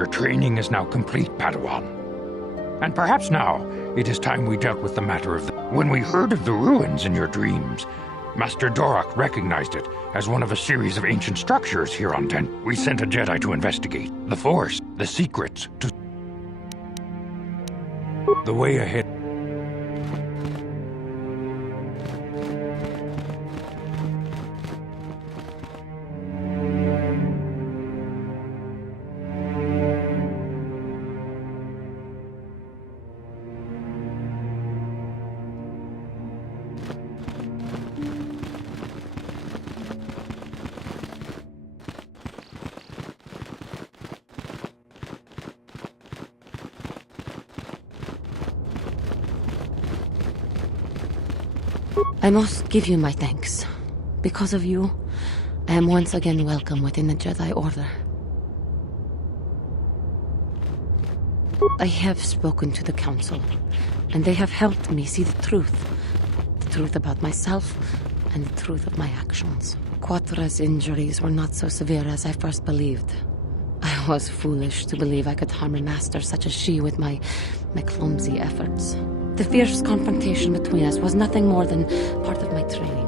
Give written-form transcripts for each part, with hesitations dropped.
Your training is now complete, Padawan. And perhaps now, it is time we dealt with the matter of When we heard of the ruins in your dreams, Master Dorak recognized it as one of a series of ancient structures here on Ten. We sent a Jedi to investigate. The Force, the secrets, to... The way ahead... I must give you my thanks. Because of you, I am once again welcome within the Jedi Order. I have spoken to the Council, and they have helped me see the truth. The truth about myself, and the truth of my actions. Quatra's injuries were not so severe as I first believed. I was foolish to believe I could harm a master such as she with my clumsy efforts. The fierce confrontation between us was nothing more than part of my training.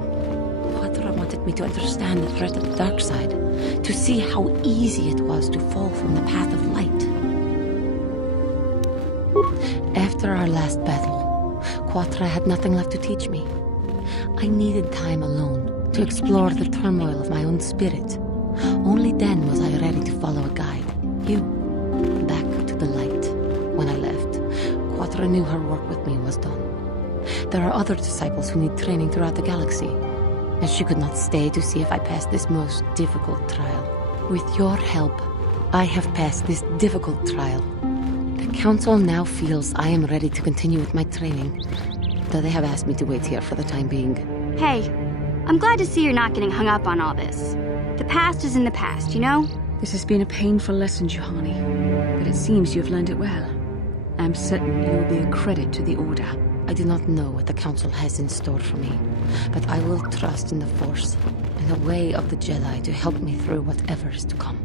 Quatra wanted me to understand the threat of the dark side, to see how easy it was to fall from the path of light. After our last battle, Quatra had nothing left to teach me. I needed time alone to explore the turmoil of my own spirit. Only then was I ready to follow a guide. You. Back to the light. When I left, Quatra knew her work with me was done. There are other disciples who need training throughout the galaxy, and she could not stay to see if I passed this most difficult trial. With your help, I have passed this difficult trial. The Council now feels I am ready to continue with my training, though they have asked me to wait here for the time being. Hey, I'm glad to see you're not getting hung up on all this. The past is in the past, you know? This has been a painful lesson, Juhani, but it seems you've learned it well. I'm certain you will be a credit to the Order. I do not know what the Council has in store for me, but I will trust in the Force and the way of the Jedi to help me through whatever is to come.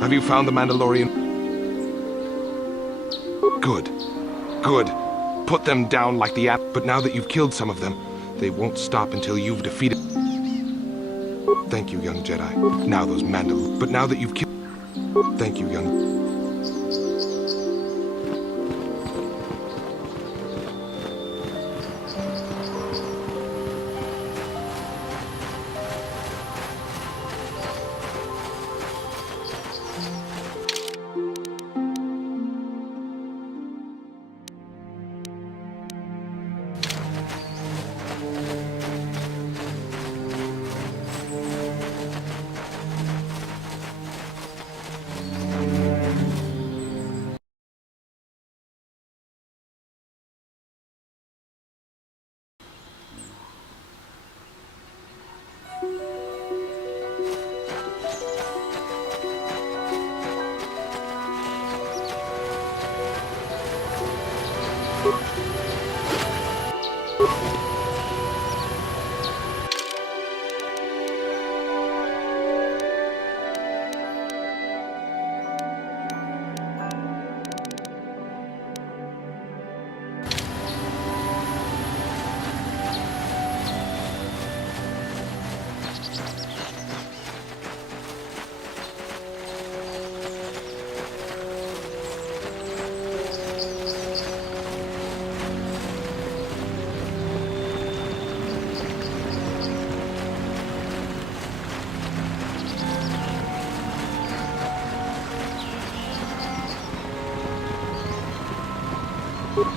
Have you found the Mandalorian? Good. Good. Put them down like the but now that you've killed some of them, they won't stop until you've defeated... Thank you, young Jedi. Now those but now that you've killed... Thank you, young...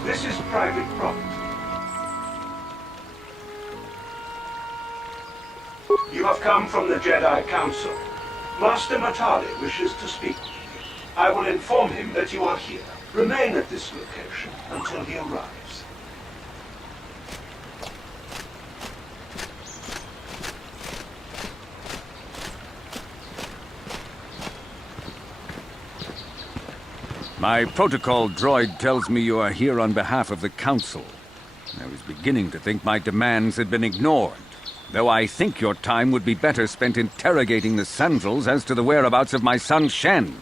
This is private property. You have come from the Jedi Council. Master Matali wishes to speak with you. I will inform him that you are here. Remain at this location until he arrives. My protocol droid tells me you are here on behalf of the Council. I was beginning to think my demands had been ignored, though I think your time would be better spent interrogating the Sandrels as to the whereabouts of my son Shen.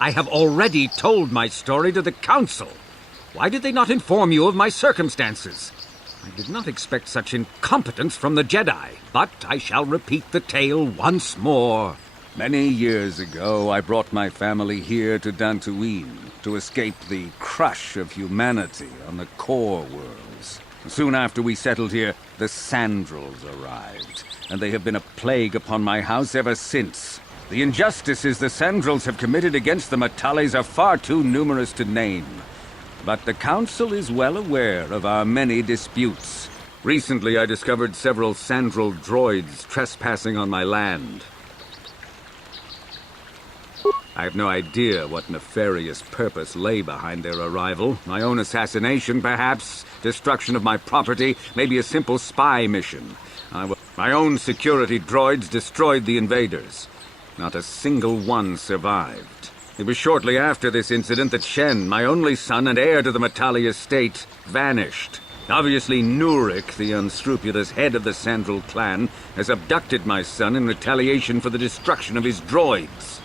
I have already told my story to the Council. Why did they not inform you of my circumstances? I did not expect such incompetence from the Jedi, but I shall repeat the tale once more. Many years ago, I brought my family here to Dantooine to escape the crush of humanity on the core worlds. Soon after we settled here, the Sandrels arrived, and they have been a plague upon my house ever since. The injustices the Sandrels have committed against the Matalis are far too numerous to name. But the Council is well aware of our many disputes. Recently, I discovered several Sandrel droids trespassing on my land. I have no idea what nefarious purpose lay behind their arrival. My own assassination, perhaps. Destruction of my property. Maybe a simple spy mission. My own security droids destroyed the invaders. Not a single one survived. It was shortly after this incident that Shen, my only son and heir to the Matali estate, vanished. Obviously, Nurik, the unscrupulous head of the Sandrel clan, has abducted my son in retaliation for the destruction of his droids.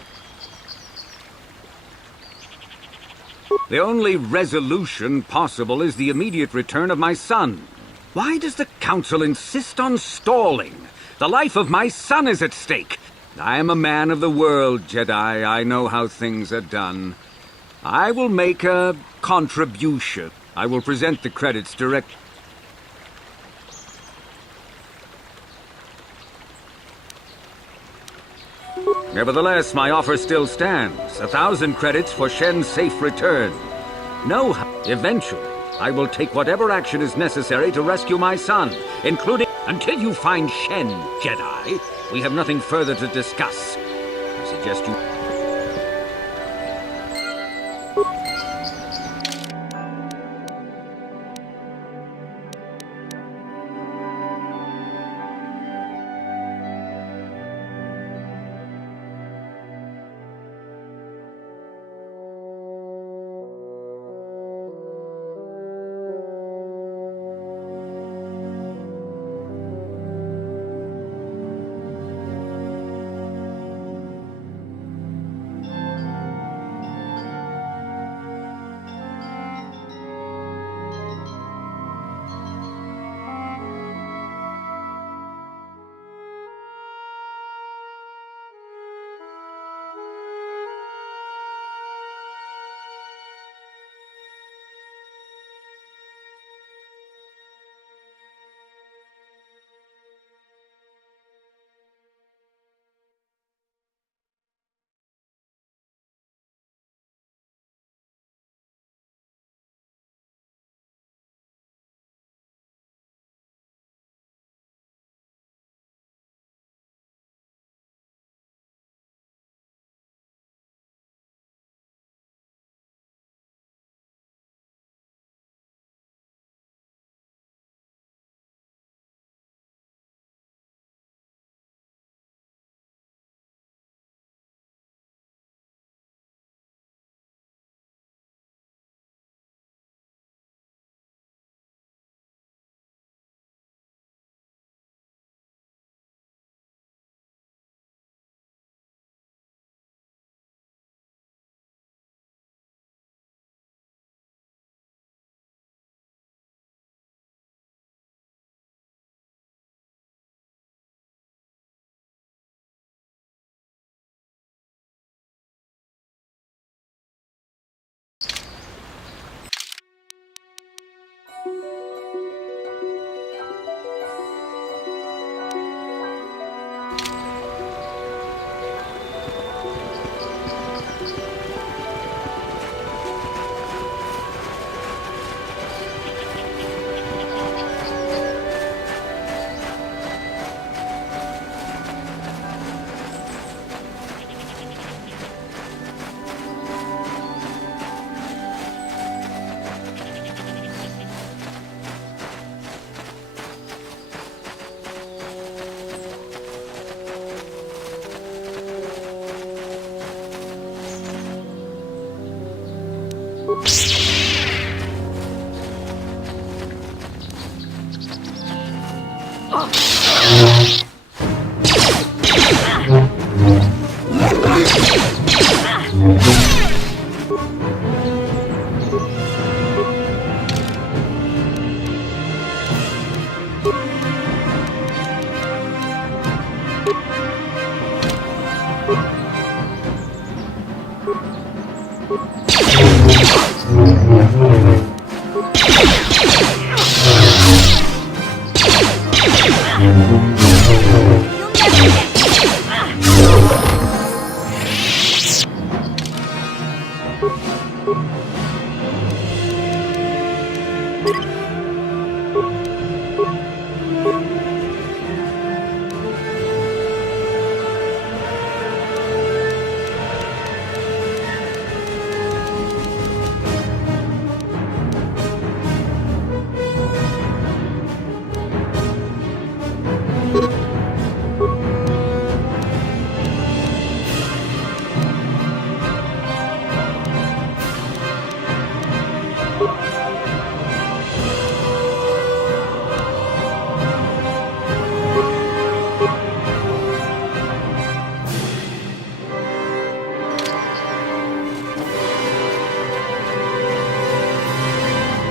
The only resolution possible is the immediate return of my son. Why does the Council insist on stalling? The life of my son is at stake. I am a man of the world, Jedi. I know how things are done. I will make a contribution. I will present the credits direct. Nevertheless, my offer still stands. 1,000 credits for Shen's safe return. No, eventually, I will take whatever action is necessary to rescue my son, including... Until you find Shen, Jedi, we have nothing further to discuss. I suggest you...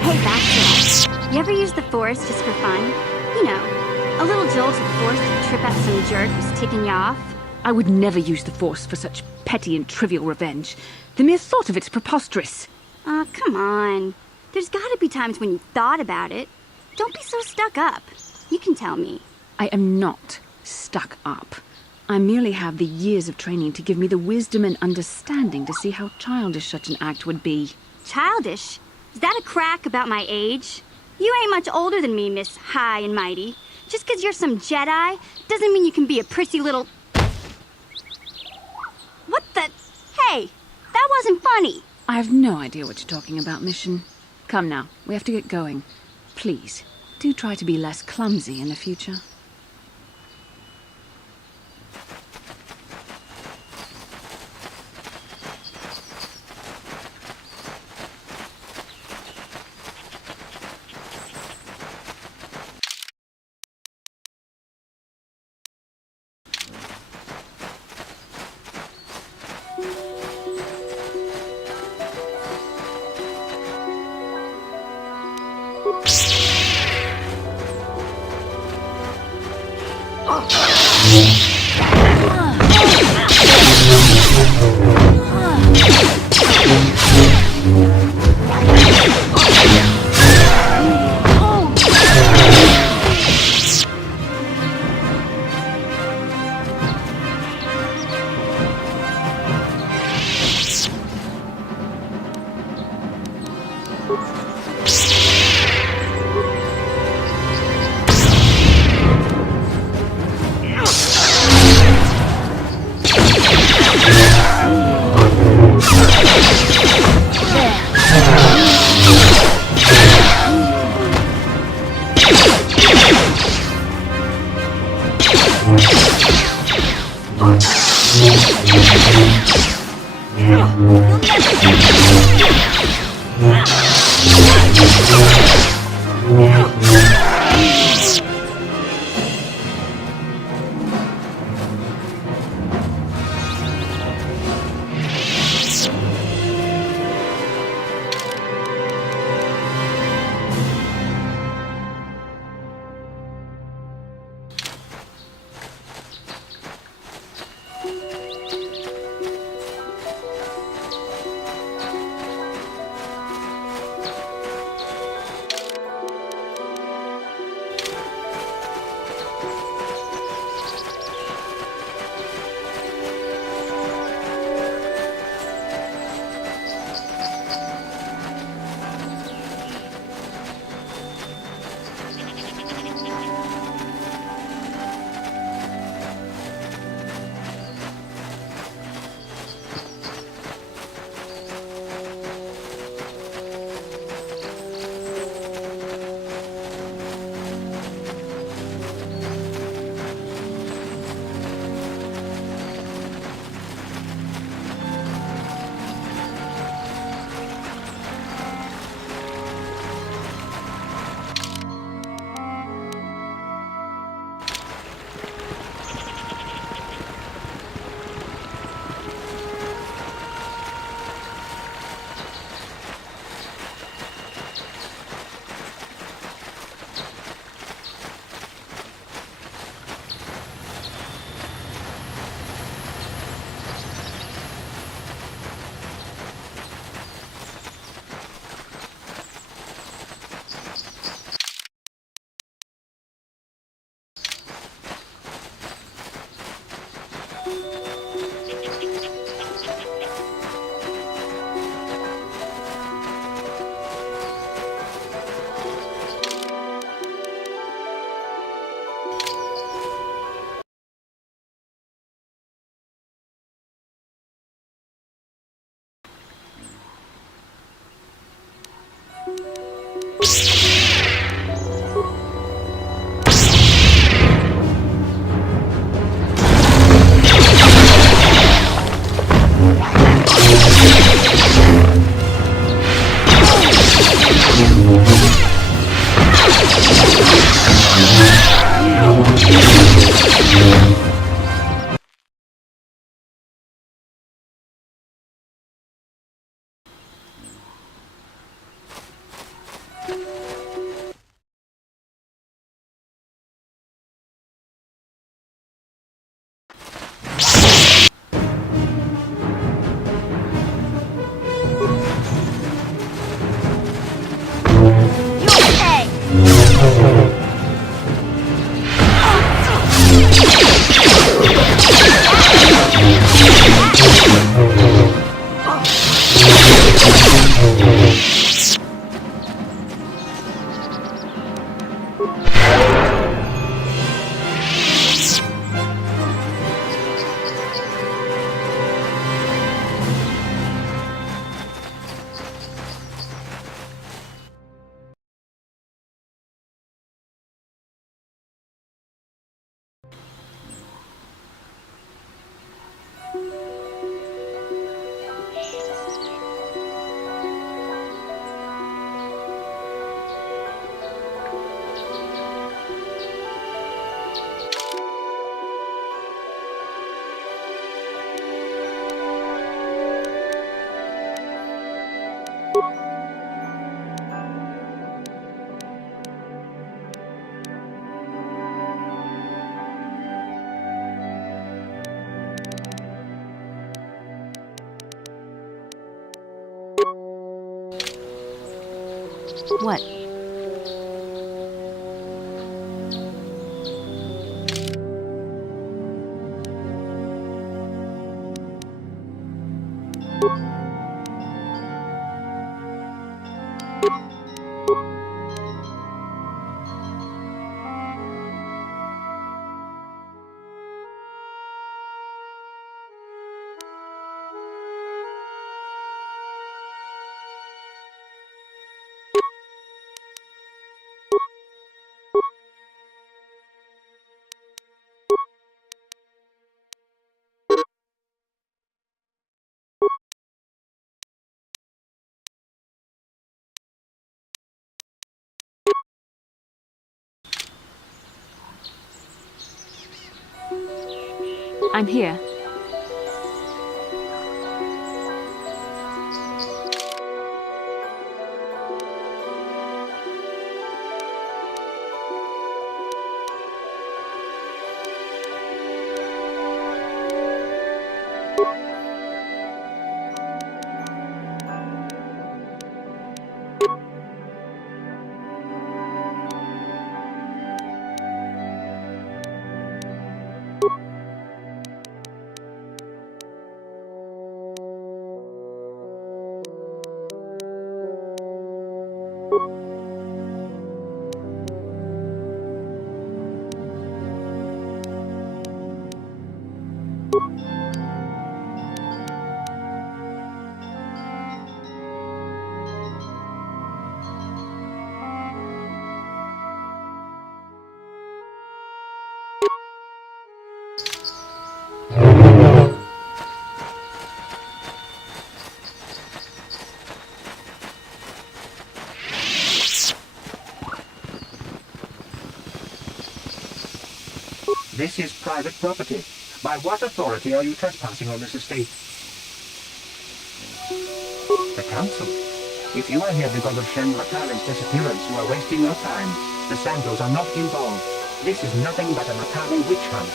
Hey, Baxter. You ever use the Force just for fun? You know, a little jolt of force to trip out some jerk who's ticking you off? I would never use the Force for such petty and trivial revenge. The mere thought of it's preposterous. Aw, come on. There's gotta be times when you thought about it. Don't be so stuck up. You can tell me. I am not stuck up. I merely have the years of training to give me the wisdom and understanding to see how childish such an act would be. Childish? Is that a crack about my age? You ain't much older than me, Miss High and Mighty. Just 'cause you're some Jedi doesn't mean you can be a prissy little... What the... Hey, that wasn't funny. I have no idea what you're talking about, Mission. Come now, we have to get going. Please, do try to be less clumsy in the future. What? I'm here. This is private property. By what authority are you trespassing on this estate? The council. If you are here because of Shen Matale's disappearance, you are wasting your time. The Santos are not involved. This is nothing but a Matale witch hunt.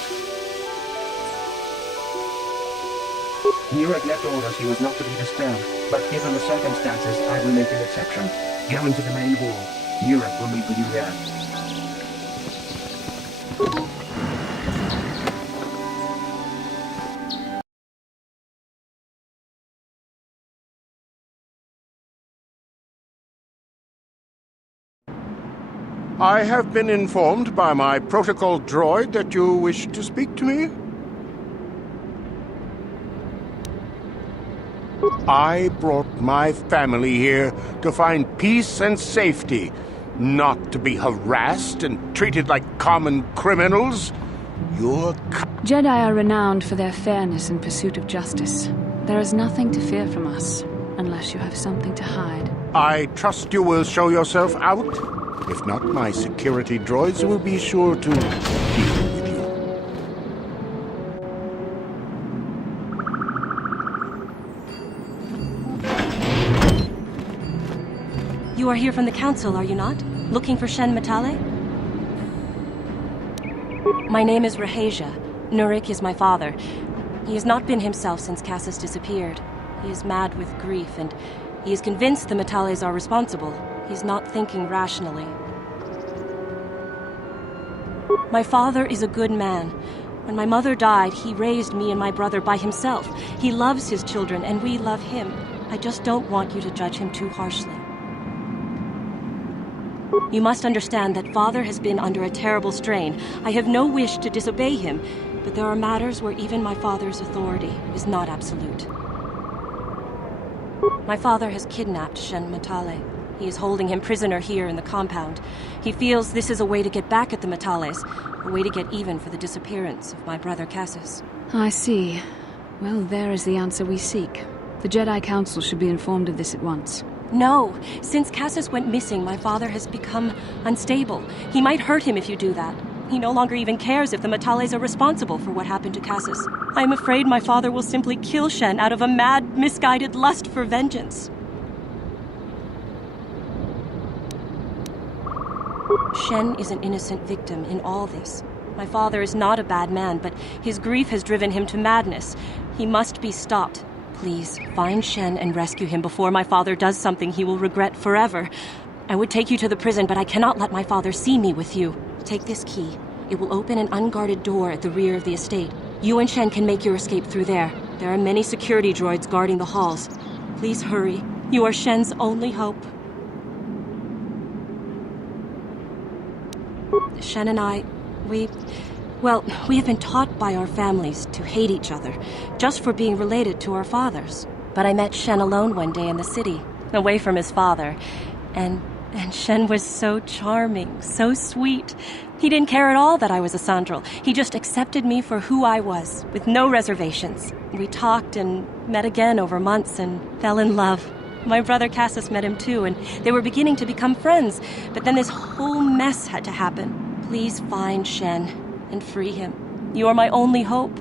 Nurek left orders he was not to be disturbed, but given the circumstances, I will make an exception. Go into the main hall. Nurek will meet with you there. I have been informed by my protocol droid that you wish to speak to me. I brought my family here to find peace and safety, not to be harassed and treated like common criminals. Jedi are renowned for their fairness in pursuit of justice. There is nothing to fear from us, unless you have something to hide. I trust you will show yourself out. If not, my security droids will be sure to deal with you. You are here from the council, are you not? Looking for Shen Matale? My name is Rahasia. Nurek is my father. He has not been himself since Cassus disappeared. He is mad with grief, and he is convinced the Matales are responsible. He's not thinking rationally. My father is a good man. When my mother died, he raised me and my brother by himself. He loves his children, and we love him. I just don't want you to judge him too harshly. You must understand that Father has been under a terrible strain. I have no wish to disobey him, but there are matters where even my father's authority is not absolute. My father has kidnapped Shen Matale. He is holding him prisoner here in the compound. He feels this is a way to get back at the Matales, a way to get even for the disappearance of my brother Cassus. I see. Well, there is the answer we seek. The Jedi Council should be informed of this at once. No. Since Cassus went missing, my father has become unstable. He might hurt him if you do that. He no longer even cares if the Matales are responsible for what happened to Cassus. I am afraid my father will simply kill Shen out of a mad, misguided lust for vengeance. Shen is an innocent victim in all this. My father is not a bad man, but his grief has driven him to madness. He must be stopped. Please, find Shen and rescue him before my father does something he will regret forever. I would take you to the prison, but I cannot let my father see me with you. Take this key. It will open an unguarded door at the rear of the estate. You and Shen can make your escape through there. There are many security droids guarding the halls. Please hurry. You are Shen's only hope. Shen and I, we have been taught by our families to hate each other, just for being related to our fathers. But I met Shen alone one day in the city, away from his father, and Shen was so charming, so sweet. He didn't care at all that I was a Sandral. He just accepted me for who I was, with no reservations. We talked and met again over months and fell in love. My brother Cassius met him too, and they were beginning to become friends, but then this whole mess had to happen. Please find Shen and free him. You are my only hope.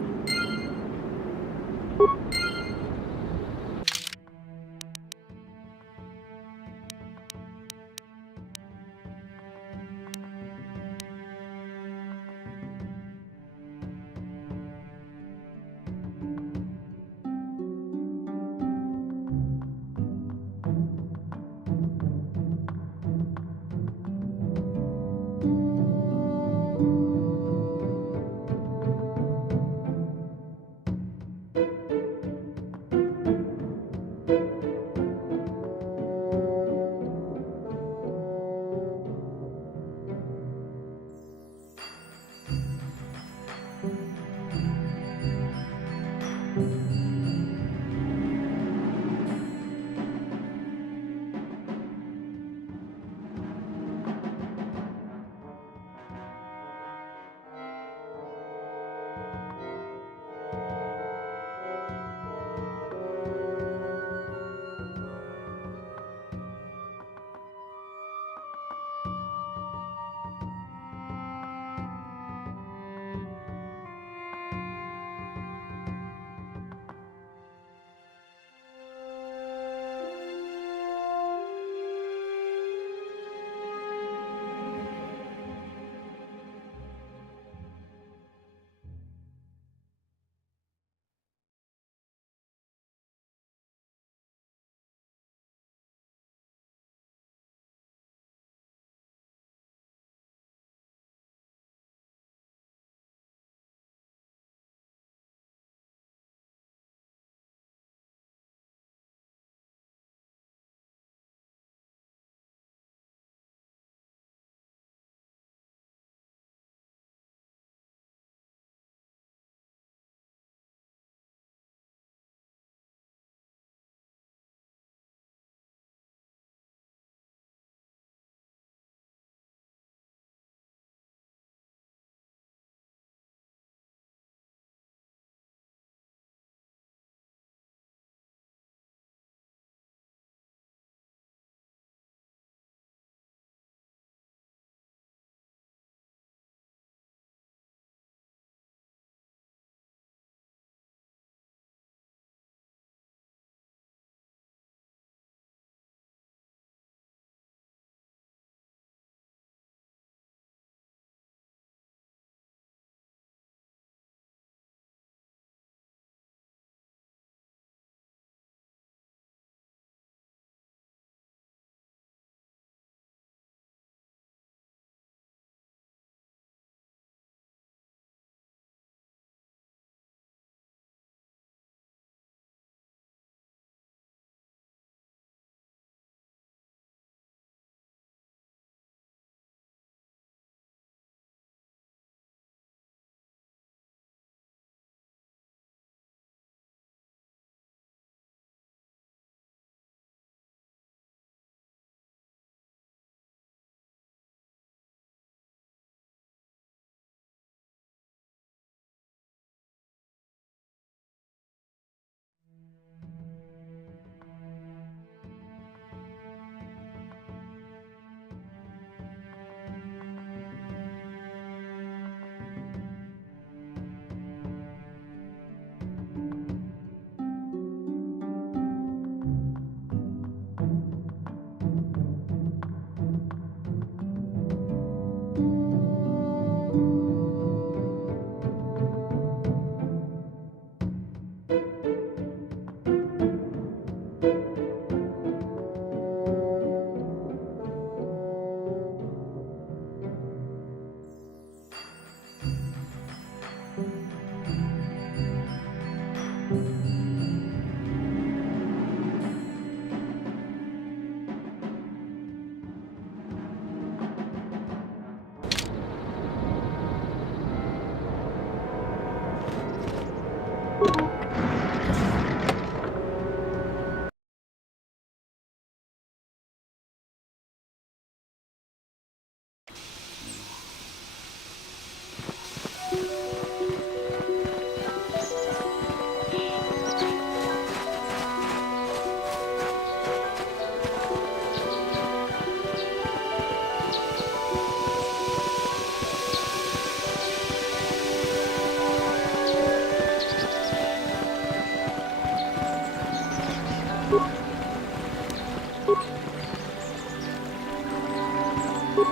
On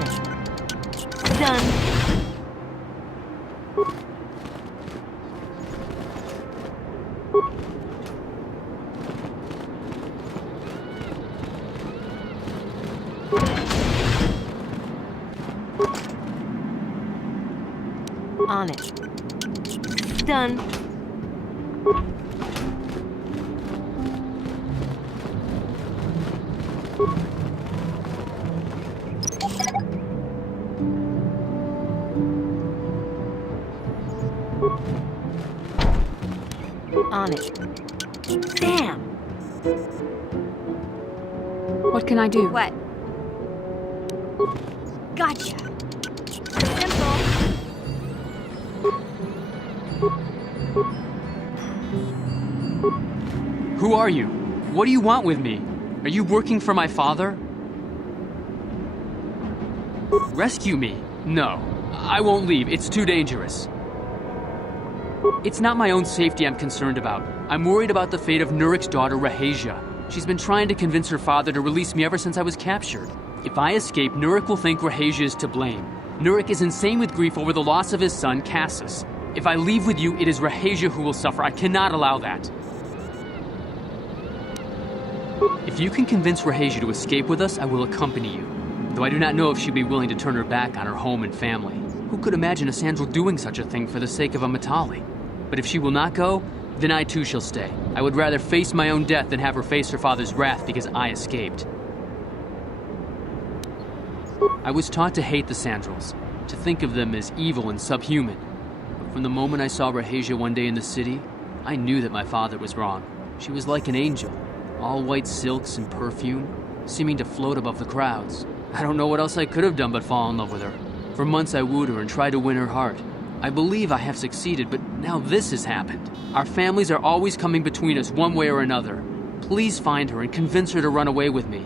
it. Done. On it. Done. On it. Damn! What can I do? What? Gotcha. Simple. Who are you? What do you want with me? Are you working for my father? Rescue me? No. I won't leave. It's too dangerous. It's not my own safety I'm concerned about. I'm worried about the fate of Nurik's daughter, Rahasia. She's been trying to convince her father to release me ever since I was captured. If I escape, Nurik will think Rahasia is to blame. Nurik is insane with grief over the loss of his son, Cassus. If I leave with you, it is Rahasia who will suffer. I cannot allow that. If you can convince Rahasia to escape with us, I will accompany you. Though I do not know if she'd be willing to turn her back on her home and family. Who could imagine a Sandral doing such a thing for the sake of a Matali? But if she will not go, then I too shall stay. I would rather face my own death than have her face her father's wrath because I escaped. I was taught to hate the Sandrals, to think of them as evil and subhuman. But from the moment I saw Rahasia one day in the city, I knew that my father was wrong. She was like an angel, all white silks and perfume, seeming to float above the crowds. I don't know what else I could have done but fall in love with her. For months I wooed her and tried to win her heart. I believe I have succeeded, but now this has happened. Our families are always coming between us one way or another. Please find her and convince her to run away with me.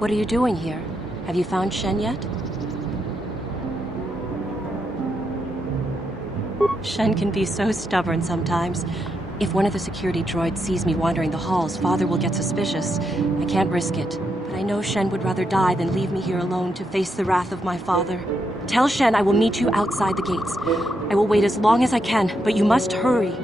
What are you doing here? Have you found Shen yet? Shen can be so stubborn sometimes. If one of the security droids sees me wandering the halls, Father will get suspicious. I can't risk it. But I know Shen would rather die than leave me here alone to face the wrath of my father. Tell Shen I will meet you outside the gates. I will wait as long as I can, but you must hurry.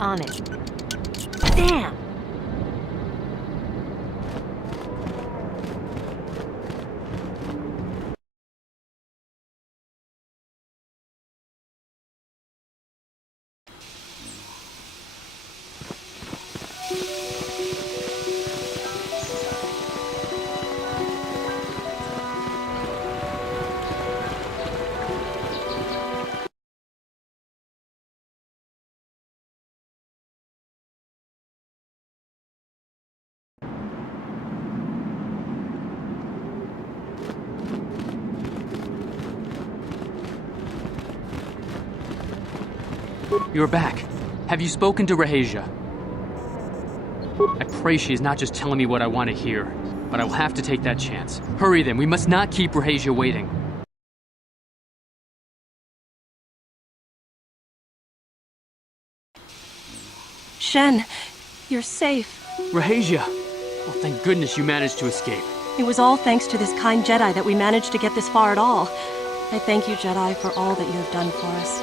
On it. Damn! You're back. Have you spoken to Rahasia? I pray she is not just telling me what I want to hear. but I will have to take that chance. Hurry then, we must not keep Rahasia waiting. Shen, you're safe. Rahasia! Well, thank goodness you managed to escape. It was all thanks to this kind Jedi that we managed to get this far at all. I thank you, Jedi, for all that you have done for us.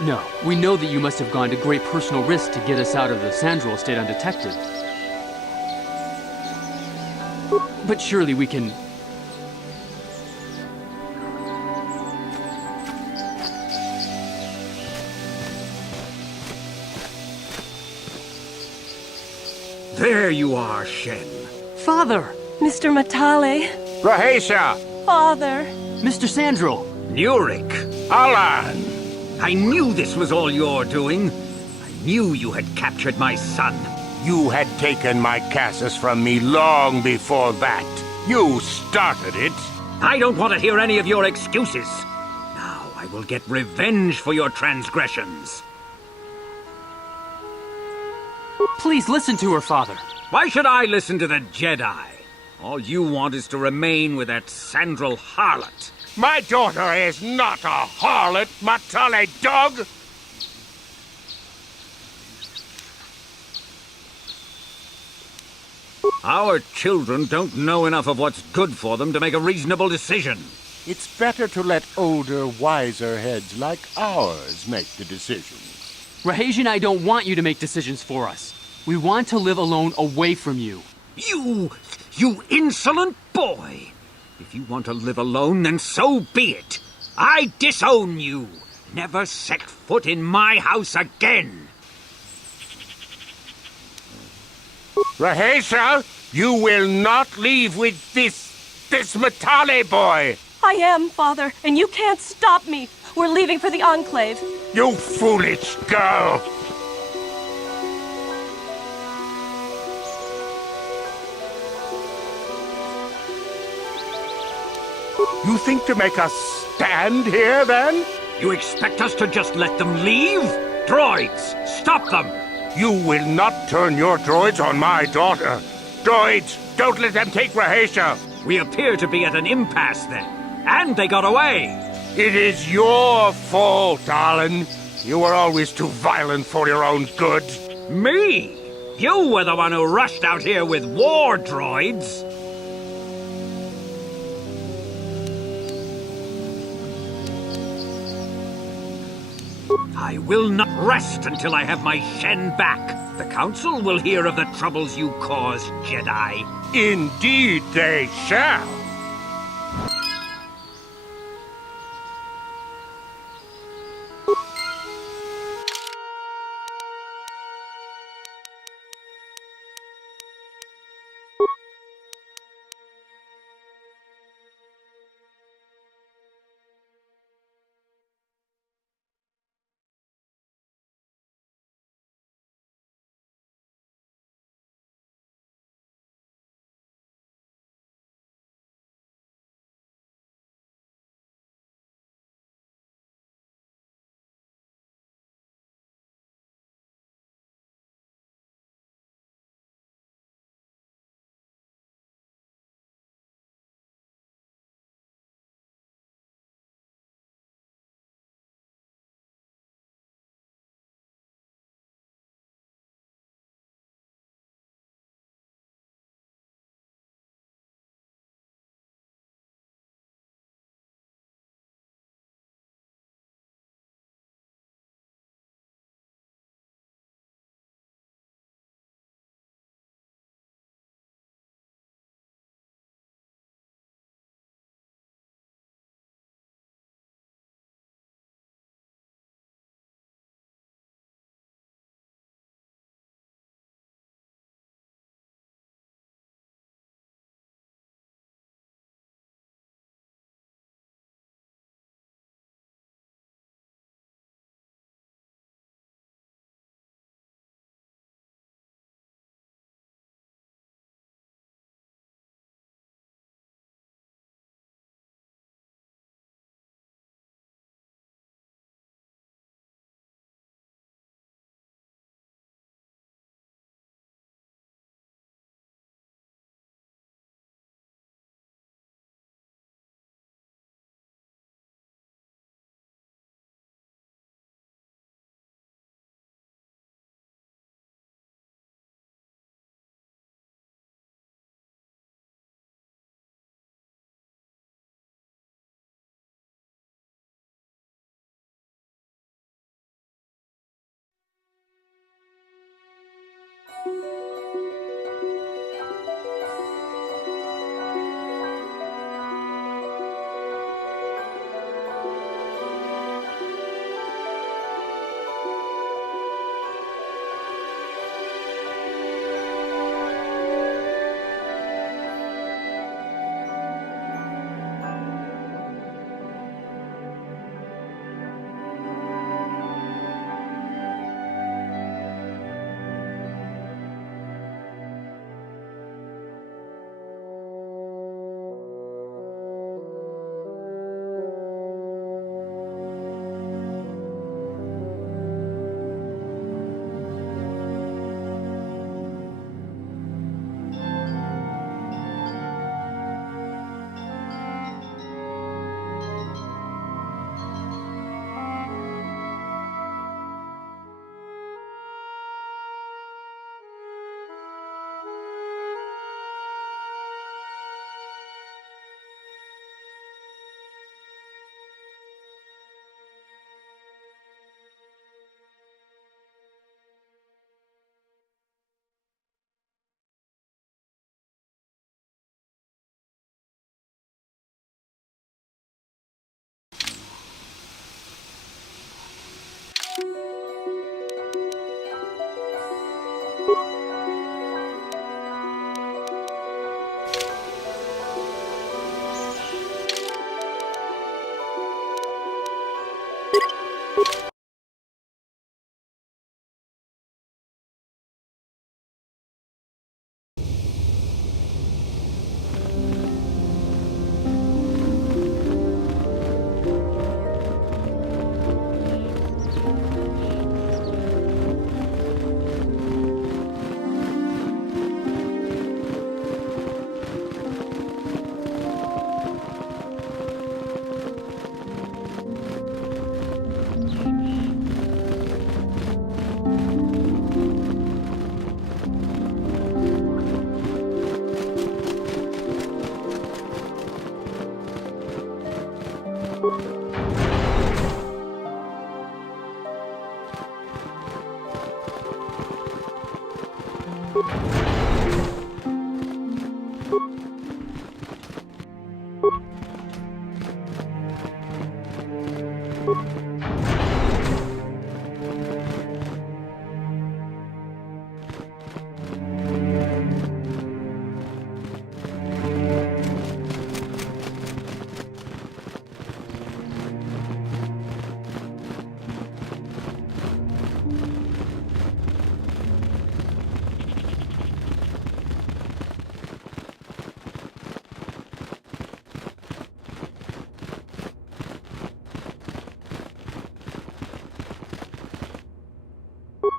No, we know that you must have gone to great personal risk to get us out of the Sandral estate undetected. But surely we can... There you are, Shen. Father! Mr. Matale. Rahasia! Father. Mr. Sandral! Nurik! Alan! I knew this was all your doing. I knew you had captured my son. You had taken my Cassus from me long before that. You started it. I don't want to hear any of your excuses. Now I will get revenge for your transgressions. Please listen to her, Father. Why should I listen to the Jedi? All you want is to remain with that Sandral harlot. My daughter is not a harlot, Matale dog! Our children don't know enough of what's good for them to make a reasonable decision. It's better to let older, wiser heads like ours make the decisions. Rahasia and I don't want you to make decisions for us. We want to live alone away from you. You insolent boy! If you want to live alone, then so be it. I disown you. Never set foot in my house again. Rahasia, you will not leave with this Matale boy! I am, Father, and you can't stop me. We're leaving for the Enclave. You foolish girl! You think to make us stand here, then? You expect us to just let them leave? Droids, stop them! You will not turn your droids on my daughter. Droids, don't let them take Rahasia. We appear to be at an impasse then. And they got away. It is your fault, Alan. You were always too violent for your own good. Me? You were the one who rushed out here with war droids. I will not rest until I have my Shen back. The Council will hear of the troubles you caused, Jedi. Indeed they shall.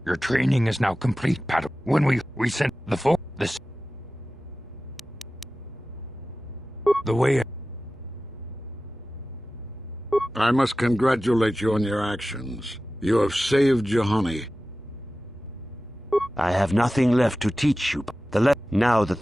Your training is now complete, Padawan. When we sent the way. I must congratulate you on your actions. You have saved Juhani. I have nothing left to teach you. Now that...